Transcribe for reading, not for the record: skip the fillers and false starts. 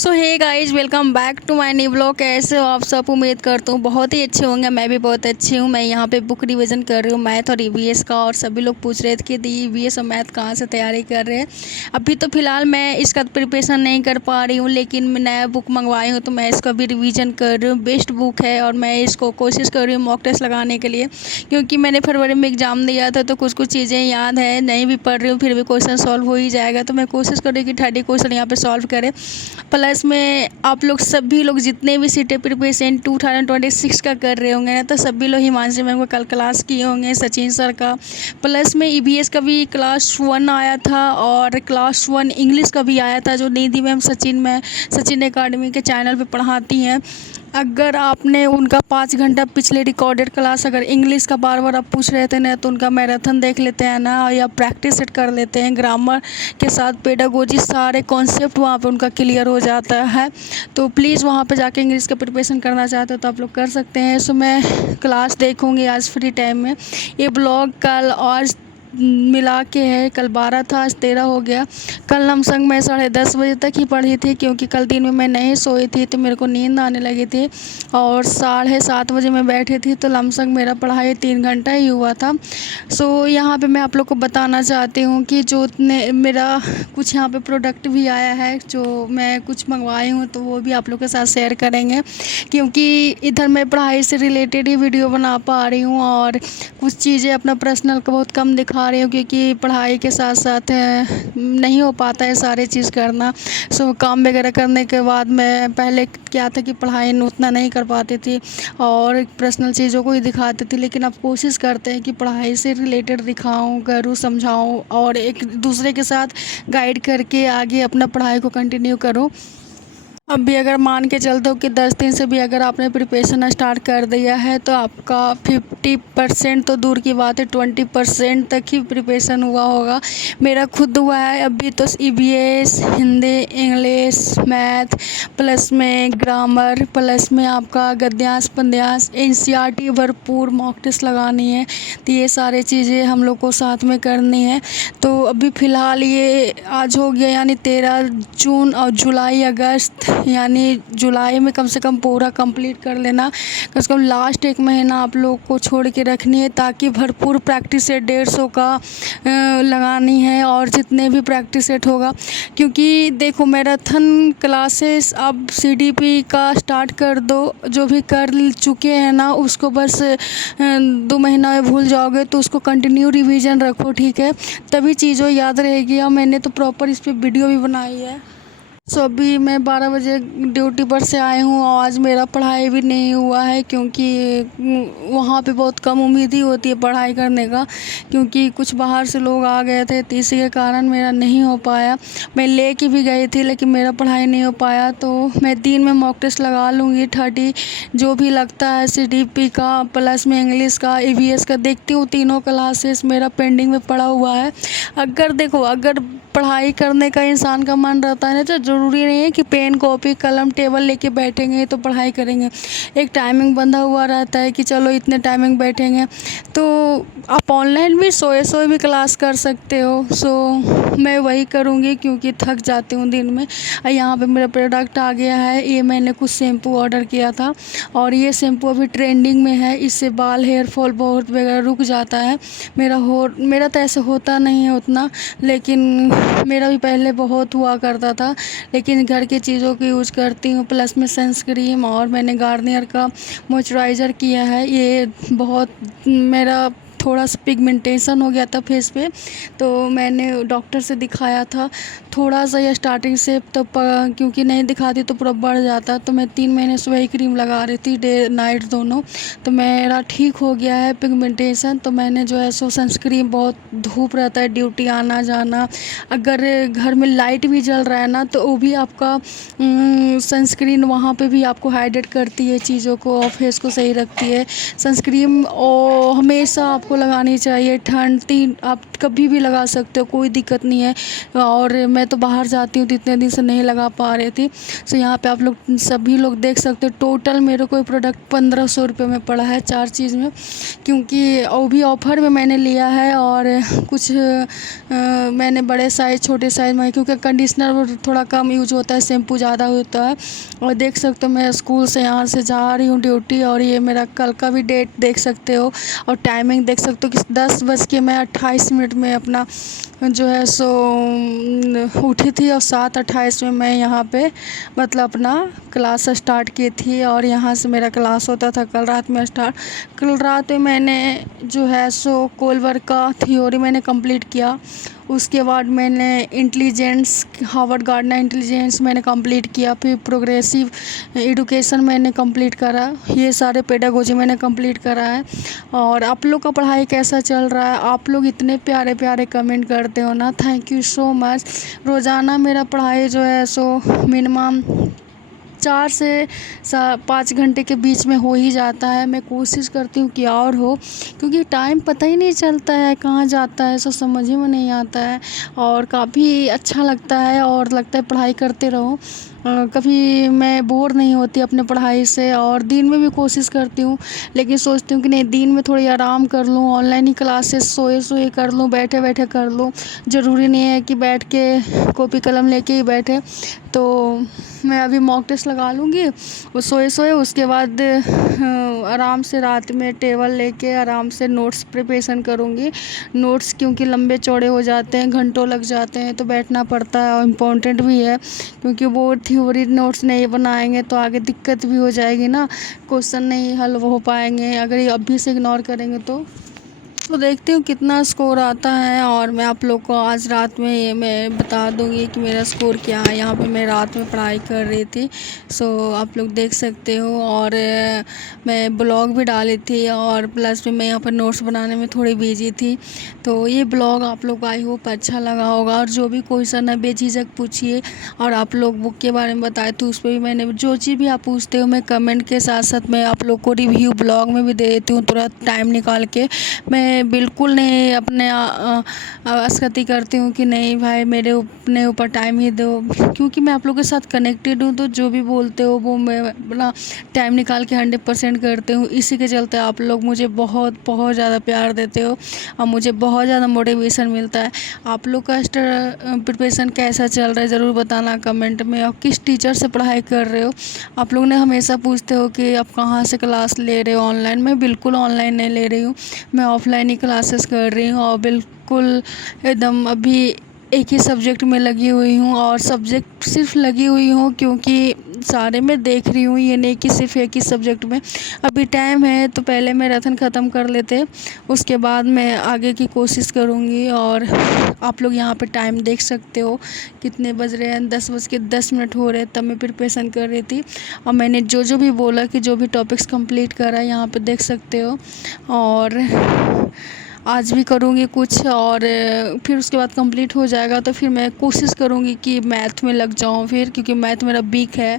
So hey guys, welcome back to my new blog. कैसे हो आप सब? उम्मीद करता हूँ बहुत ही अच्छे होंगे। मैं भी बहुत अच्छी हूँ। मैं यहाँ पे बुक रिवीजन कर रही हूँ, मैथ और ईवीएस का। और सभी लोग पूछ रहे थे कि दी ईवीएस और मैथ कहाँ से तैयारी कर रहे हैं। अभी तो फ़िलहाल मैं इसका प्रिपरेशन नहीं कर पा रही हूँ, लेकिन मैं नया बुक मंगवाई हूँ तो मैं इसका भी रिविज़न कर रही हूँ। बेस्ट बुक है और मैं इसको कोशिश कर रही हूँ मॉक टेस्ट लगाने के लिए, क्योंकि मैंने फरवरी में एग्ज़ाम दिया था तो कुछ कुछ चीज़ें याद है। नहीं भी पढ़ रही हूँ फिर भी क्वेश्चन सॉल्व हो ही जाएगा। तो मैं कोशिश कर रही हूँ कि 30 क्वेश्चन यहाँ पर सॉल्व करें। प्लस में आप लोग सभी लोग जितने भी सीटें प्रिपरेशन 2026 का कर रहे होंगे ना, तो सभी लोग हिमांशु मैम को कल क्लास किए होंगे, सचिन सर का। प्लस में ईवीएस का भी क्लास 1 आया था और क्लास 1 इंग्लिश का भी आया था, जो निधि मैम सचिन एकेडमी के चैनल पे पढ़ाती हैं। अगर आपने उनका 5 घंटा पिछले रिकॉर्डेड क्लास अगर इंग्लिश का बार बार आप पूछ रहे थे ना, तो उनका मैराथन देख लेते हैं ना, या प्रैक्टिस सेट कर लेते हैं। ग्रामर के साथ पेडागोजी सारे कॉन्सेप्ट वहाँ पे उनका क्लियर हो जाता है। तो प्लीज़ वहाँ पे जाके इंग्लिश का प्रिपरेशन करना चाहते हो तो आप लोग कर सकते हैं। सो मैं क्लास देखूँगी आज फ्री टाइम में। ये ब्लॉग कल आज मिला के है, कल 12 था आज 13 हो गया। कल लमसम मैं 10:30 बजे तक ही पढ़ी थी, क्योंकि कल दिन में मैं नहीं सोई थी तो मेरे को नींद आने लगी थी। और 7:30 बजे मैं बैठी थी तो लमसम मेरा पढ़ाई 3 घंटा ही हुआ था। सो यहाँ पे मैं आप लोग को बताना चाहती हूँ कि जो मेरा कुछ यहाँ पे प्रोडक्ट भी आया है, जो मैं कुछ मंगवाई हूँ, तो वो भी आप लोग के साथ शेयर करेंगे। क्योंकि इधर मैं पढ़ाई से रिलेटेड ही वीडियो बना पा रही हूँ और कुछ चीज़ें अपना पर्सनल का बहुत कम दिखा रही हूँ, क्योंकि पढ़ाई के साथ साथ नहीं हो पाता है सारी चीज़ करना। सो काम वगैरह करने के बाद मैं पहले क्या था कि पढ़ाई उतना नहीं कर पाती थी और पर्सनल चीज़ों को ही दिखाती थी, लेकिन अब कोशिश करते हैं कि पढ़ाई से रिलेटेड दिखाऊं, करूँ, समझाऊं और एक दूसरे के साथ गाइड करके आगे अपना पढ़ाई को कंटिन्यू करूं। अब भी अगर मान के चलते हो कि 10 दिन से भी अगर आपने प्रिपरेशन स्टार्ट कर दिया है तो आपका 50% तो दूर की बात है 20% तक ही प्रिपरेशन हुआ होगा। मेरा खुद हुआ है अभी तो। EVS, Hindi, English, math, plus में ग्रामर, प्लस में आपका गद्यांश पद्यांश, एनसीईआरटी भरपूर मॉक टेस्ट लगानी है। तो ये सारी चीज़ें हम लोग को साथ में करनी है। तो अभी फ़िलहाल ये आज हो गया यानी 13 जून और जुलाई अगस्त, यानी जुलाई में कम से कम पूरा कंप्लीट कर लेना। कम से कम लास्ट 1 महीना आप लोग को छोड़ के रखनी है, ताकि भरपूर प्रैक्टिस सेट 150 का लगानी है और जितने भी प्रैक्टिस सेट होगा। क्योंकि देखो मैराथन क्लासेस अब सीडीपी का स्टार्ट कर दो, जो भी कर चुके हैं ना उसको बस 2 महीना में भूल जाओगे, तो उसको कंटिन्यू रिवीजन रखो, ठीक है, तभी चीज़ों याद रहेगी। और मैंने तो प्रॉपर इस पर वीडियो भी बनाई है। सो अभी मैं 12 बजे ड्यूटी पर से आई हूँ और आज मेरा पढ़ाई भी नहीं हुआ है, क्योंकि वहाँ पे बहुत कम उम्मीद ही होती है पढ़ाई करने का, क्योंकि कुछ बाहर से लोग आ गए थे, तो इसी के कारण मेरा नहीं हो पाया। मैं लेके भी गई थी लेकिन मेरा पढ़ाई नहीं हो पाया। तो मैं दिन में मॉक टेस्ट लगा लूँगी 30 जो भी लगता है, सीडीपी का, प्लस में इंग्लिश का, ईवीएस का देखती हूँ। तीनों क्लासेस मेरा पेंडिंग में पड़ा हुआ है। अगर देखो, अगर पढ़ाई करने का इंसान का मन रहता है ना, तो ज़रूरी नहीं है कि पेन कॉपी कलम टेबल लेके बैठेंगे तो पढ़ाई करेंगे। एक टाइमिंग बंधा हुआ रहता है कि चलो इतने टाइमिंग बैठेंगे। तो आप ऑनलाइन भी सोए भी क्लास कर सकते हो। सो मैं वही करूँगी, क्योंकि थक जाती हूँ दिन में। यहाँ पे मेरा प्रोडक्ट आ गया है। ये मैंने कुछ शैम्पू ऑर्डर किया था और ये शैम्पू अभी ट्रेंडिंग में है। इससे बाल हेयर फॉल बहुत वगैरह रुक जाता है। मेरा तो ऐसे होता नहीं है उतना, लेकिन मेरा भी पहले बहुत हुआ करता था। लेकिन घर की चीज़ों की यूज़ करती हूँ, प्लस में सनस्क्रीन, और मैंने गार्नियर का मॉइस्चराइज़र किया है। ये बहुत मेरा थोड़ा सा पिगमेंटेशन हो गया था फेस पे, तो मैंने डॉक्टर से दिखाया था। थोड़ा सा या स्टार्टिंग से तो क्योंकि नहीं दिखाती तो पूरा बढ़ जाता, तो मैं 3 महीने से वही क्रीम लगा रही थी, डे नाइट दोनों। तो मेरा ठीक हो गया है पिगमेंटेशन। तो मैंने जो है सो सनस्क्रीन, बहुत धूप रहता है, ड्यूटी आना जाना, अगर घर में लाइट भी जल रहा है ना, तो वो भी आपका सनस्क्रीन वहाँ पे भी आपको हाइड्रेट करती है चीज़ों को और फेस को सही रखती है। सनस्क्रीन और हमेशा आपको सबको लगानी चाहिए। ठंड तीन आप कभी भी लगा सकते हो, कोई दिक्कत नहीं है। और मैं तो बाहर जाती हूँ तो इतने दिन से नहीं लगा पा रही थी। सो यहाँ पे आप लोग सभी लोग देख सकते हो, टोटल मेरे को प्रोडक्ट 1500 रुपये में पड़ा है 4 चीज़ में, क्योंकि वो भी ऑफ़र में मैंने लिया है। और कुछ मैंने बड़े साइज़ छोटे साइज़ में, क्योंकि कंडीशनर थोड़ा कम यूज होता है, शैम्पू ज़्यादा होता है। और देख सकते हो मैं स्कूल से यहाँ से जा रही हूँ ड्यूटी, और ये मेरा कल का भी डेट देख सकते हो और टाइमिंग देख सकते हो कि 10:28 में अपना जो है सो उठी थी, और 7:28 में मैं यहाँ पे मतलब अपना क्लास स्टार्ट की थी। और यहाँ से मेरा क्लास होता था कल रात में स्टार्ट। कल रात में मैंने जो है सो कोलवर्क का थ्योरी मैंने कंप्लीट किया। उसके बाद मैंने इंटेलिजेंस, हार्वर्ड गार्डनर इंटेलिजेंस मैंने कंप्लीट किया। फिर प्रोग्रेसिव एजुकेशन मैंने कंप्लीट करा। ये सारे पेडागोजी मैंने कंप्लीट करा है। और आप लोग का पढ़ाई कैसा चल रहा है? आप लोग इतने प्यारे प्यारे कमेंट करते हो ना, थैंक यू सो मच। रोज़ाना मेरा पढ़ाई जो है सो मिनिमम 4 से 5 घंटे के बीच में हो ही जाता है। मैं कोशिश करती हूँ कि और हो, क्योंकि टाइम पता ही नहीं चलता है कहाँ जाता है, सो समझ ही में नहीं आता है। और काफ़ी अच्छा लगता है और लगता है पढ़ाई करते रहो। कभी मैं बोर नहीं होती अपने पढ़ाई से। और दिन में भी कोशिश करती हूँ, लेकिन सोचती हूँ कि नहीं, दिन में थोड़ी आराम कर लूँ, ऑनलाइन ही क्लासेस सोए सोए कर लूँ, बैठे बैठे कर लूँ। ज़रूरी नहीं है कि बैठ के कॉपी कलम लेके ही बैठे। तो मैं अभी मॉक टेस्ट लगा लूँगी वो सोए सोए। उसके बाद आराम से रात में टेबल लेके आराम से नोट्स प्रिपरेशन करूँगी। नोट्स क्योंकि लंबे चौड़े हो जाते हैं, घंटों लग जाते हैं, तो बैठना पड़ता है। और इम्पोर्टेंट भी है, क्योंकि वो थ्योरी नोट्स नहीं बनाएंगे तो आगे दिक्कत भी हो जाएगी ना, क्वेश्चन नहीं हल हो पाएंगे अगर ये अभी से इग्नोर करेंगे तो देखती हूँ कितना स्कोर आता है। और मैं आप लोग को आज रात में ये मैं बता दूँगी कि मेरा स्कोर क्या है। यहाँ पे मैं रात में पढ़ाई कर रही थी, सो आप लोग देख सकते हो। और मैं ब्लॉग भी डाली थी, और प्लस में मैं यहाँ पर नोट्स बनाने में थोड़ी बिजी थी। तो ये ब्लॉग आप लोग को आई होप अच्छा लगा होगा। और जो भी क्वेश्चन है बेझिझक पूछिए। और आप लोग बुक के बारे में बताए तो उस पर भी मैंने जो चीज़ भी आप पूछते हो मैं कमेंट के साथ साथ मैं आप लोग को रिव्यू ब्लॉग में भी दे देती हूँ तुरंत टाइम निकाल के। मैं बिल्कुल नहीं अपने अस्कती करती हूँ कि नहीं भाई मेरे अपने ऊपर टाइम ही दो, क्योंकि मैं आप लोगों के साथ कनेक्टेड हूँ। तो जो भी बोलते हो वो मैं अपना टाइम निकाल के 100% करती हूँ। इसी के चलते आप लोग मुझे बहुत बहुत ज़्यादा प्यार देते हो और मुझे बहुत ज़्यादा मोटिवेशन मिलता है। आप लोग का प्रिपरेशन कैसा चल रहा है ज़रूर बताना कमेंट में। और किस टीचर से पढ़ाई कर रहे हो? आप लोग ने हमेशा पूछते हो कि आप कहाँ से क्लास ले रहे हो ऑनलाइन। मैं बिल्कुल ऑनलाइन नहीं ले रही हूँ, मैं ऑफलाइन ही क्लासेस कर रही हूँ। और बिल्कुल एकदम अभी एक ही सब्जेक्ट में लगी हुई हूँ। और सब्जेक्ट सिर्फ लगी हुई हूँ क्योंकि सारे में देख रही हूँ, ये नहीं कि सिर्फ एक ही सब्जेक्ट में। अभी टाइम है तो पहले मैराथन ख़त्म कर लेते, उसके बाद मैं आगे की कोशिश करूँगी। और आप लोग यहाँ पे टाइम देख सकते हो कितने बज रहे हैं, 10:10 हो रहे हैं। तब मैं प्रिपरेशन कर रही थी और मैंने जो भी बोला कि जो भी टॉपिक्स कंप्लीट करा यहाँ पे देख सकते हो। और आज भी करूँगी कुछ, और फिर उसके बाद कंप्लीट हो जाएगा तो फिर मैं कोशिश करूँगी कि मैथ में लग जाऊँ फिर, क्योंकि मैथ मेरा वीक है।